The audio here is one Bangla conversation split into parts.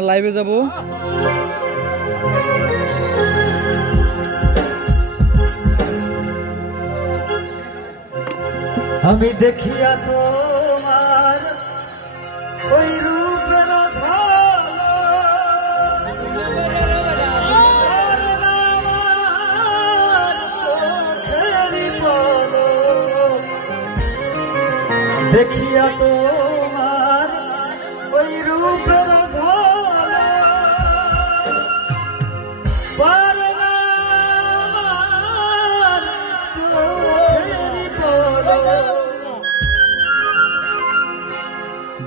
আমরা লাইভে যাব। আমি দেখিয়া তোমার ওই রূপের দেখিয়া তোমার ওই রূপের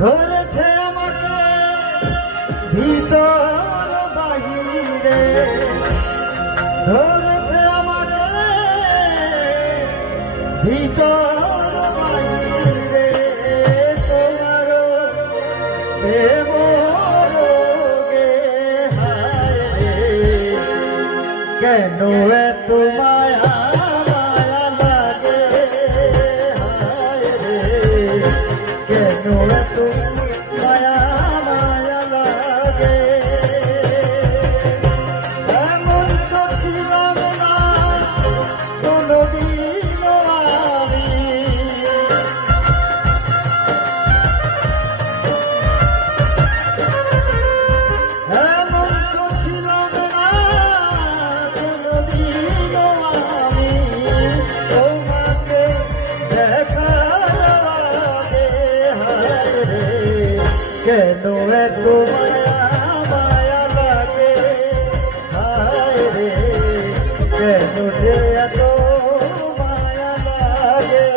ধরেছে আমাকে ভিতর বাহিরে, ধরেছে আমাকে ভিতর বাহিরে, তোমার প্রেম রোগে হায় রে, কেন এত মায়া মায়া লাগে, হায় রে কেন এত মায়া মায়া লাগে, এমন তো ছিলাম না কোনদিন আমি, এমন তো ছিলাম না কোনদিন আমি, তোমাকে দেখার আগে হায় রে কেন এত মায়া মায়া লাগে, হায় রে কেন যে এত মায়া লাগে।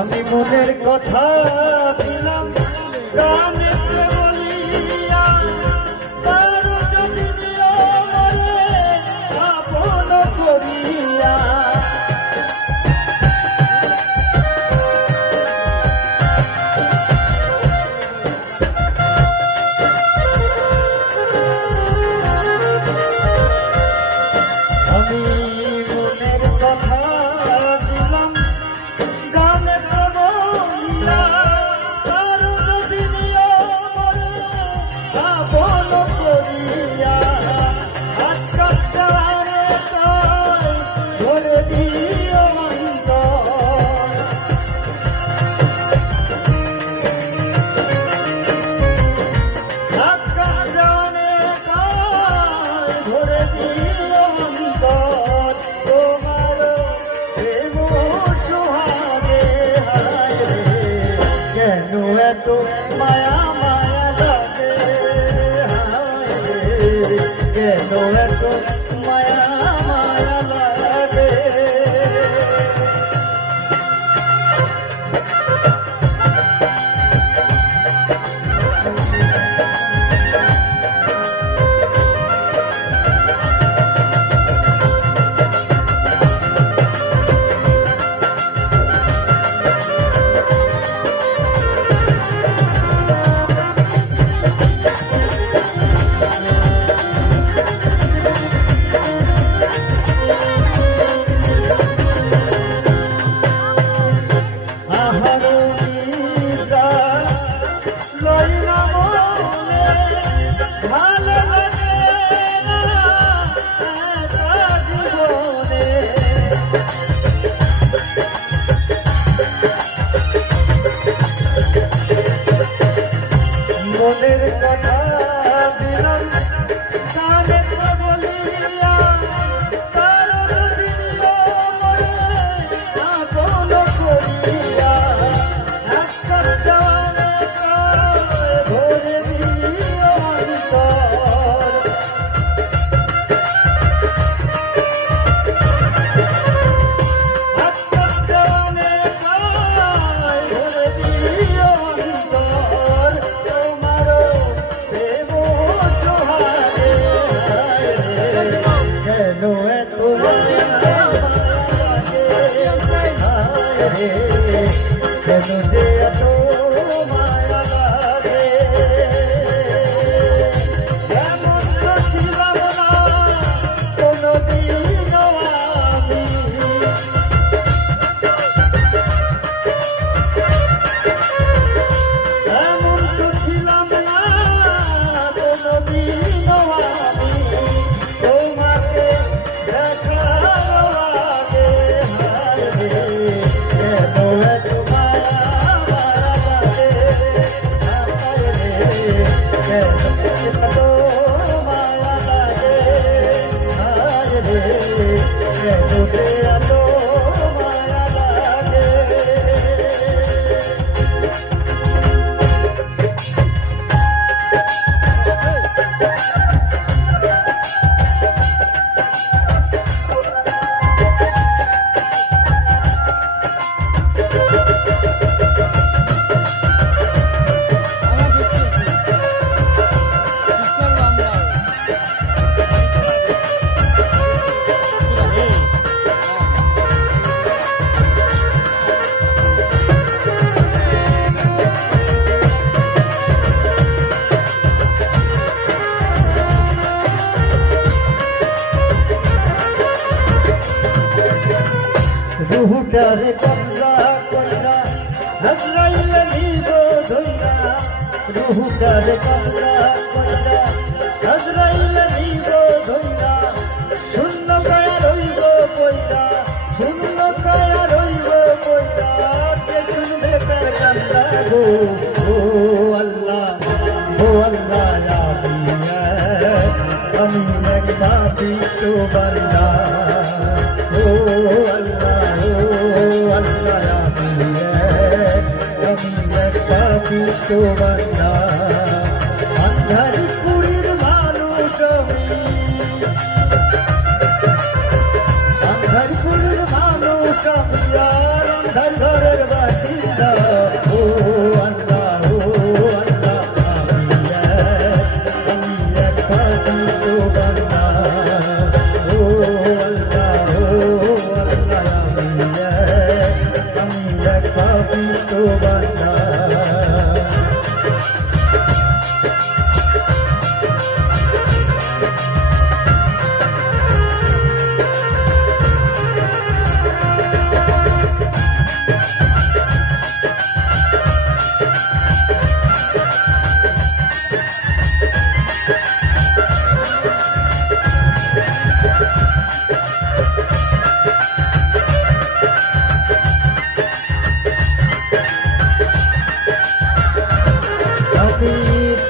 আমি মনের কথা দিলাম গানেতে বলিয়া, তারও যদি দিও মনে আপন করিয়া, আমি মনের কথা দিলাম গানেতে বলিয়া, রে কেন যে এত মায়া লাগে এমন তো ছিলাম না কোনদিনও আমি এমন তো ছিলাম না কোনদিনও আমি তোমাকে দেখার আগে হায় রে কেন এত মায়া মায়া লাগে হায় রে কেন এত মায়া লাগে হায় রে কেন যে এত মায়া লাগে রুহুটারে কবজা কইরা আজরাইল নিব ধইরা রুহুটারে কবজা কইরা আজরাইল নিব ধইরা শূন্য কায়া রইব কইরা শূন্য কায়া রইব কইরা কে শুনবে তার কান্না গো ও আল্লাহ আমি একটা বিষ্ট বান্দা ও বিশ্ববন্ধা আন্ধারপুরীর মানুষ আন্ধারপুরীর মানুষ আমি আর আন্ধার ঘরের বাসিন্দা ও আল্লাহ আমি একটা বিশ্ববন্ধা ও আল্লাহ আমি একটা বিশ্ববন্ধা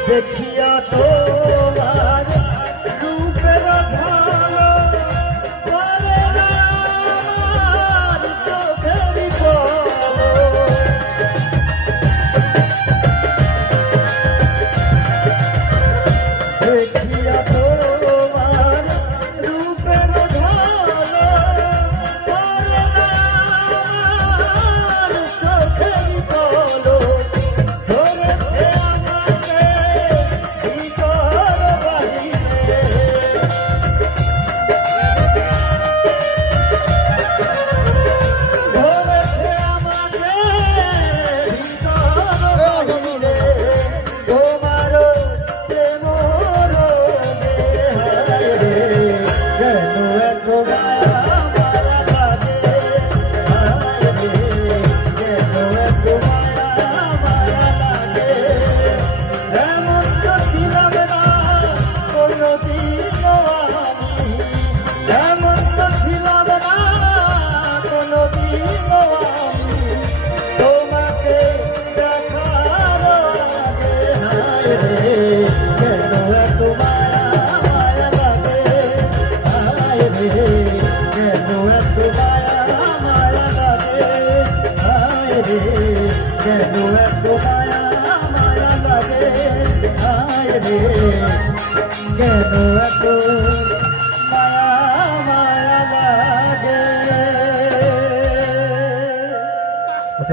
দেখিয়া তোমার রূপের ঝালো পরে না আমার চোখের পলো দেখিয়া তোমার রূপের ঝালো পরে না আমার চোখের পলো ধরেছে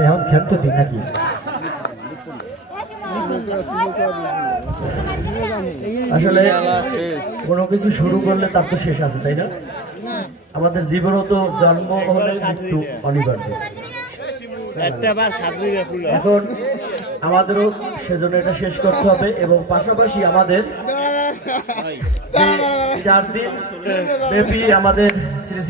এখন খেলতে দিই নাকি আসলে কোনো কিছু শুরু করলে তার তো শেষ আছে, তাই না? আমাদের জীবনও তো জন্ম হলে মৃত্যু অনিবার্য। এখন আমাদেরও সেজন্য এটা শেষ করতে হবে এবং পাশাপাশি আমাদের 4 দিন ব্যাপী আমাদের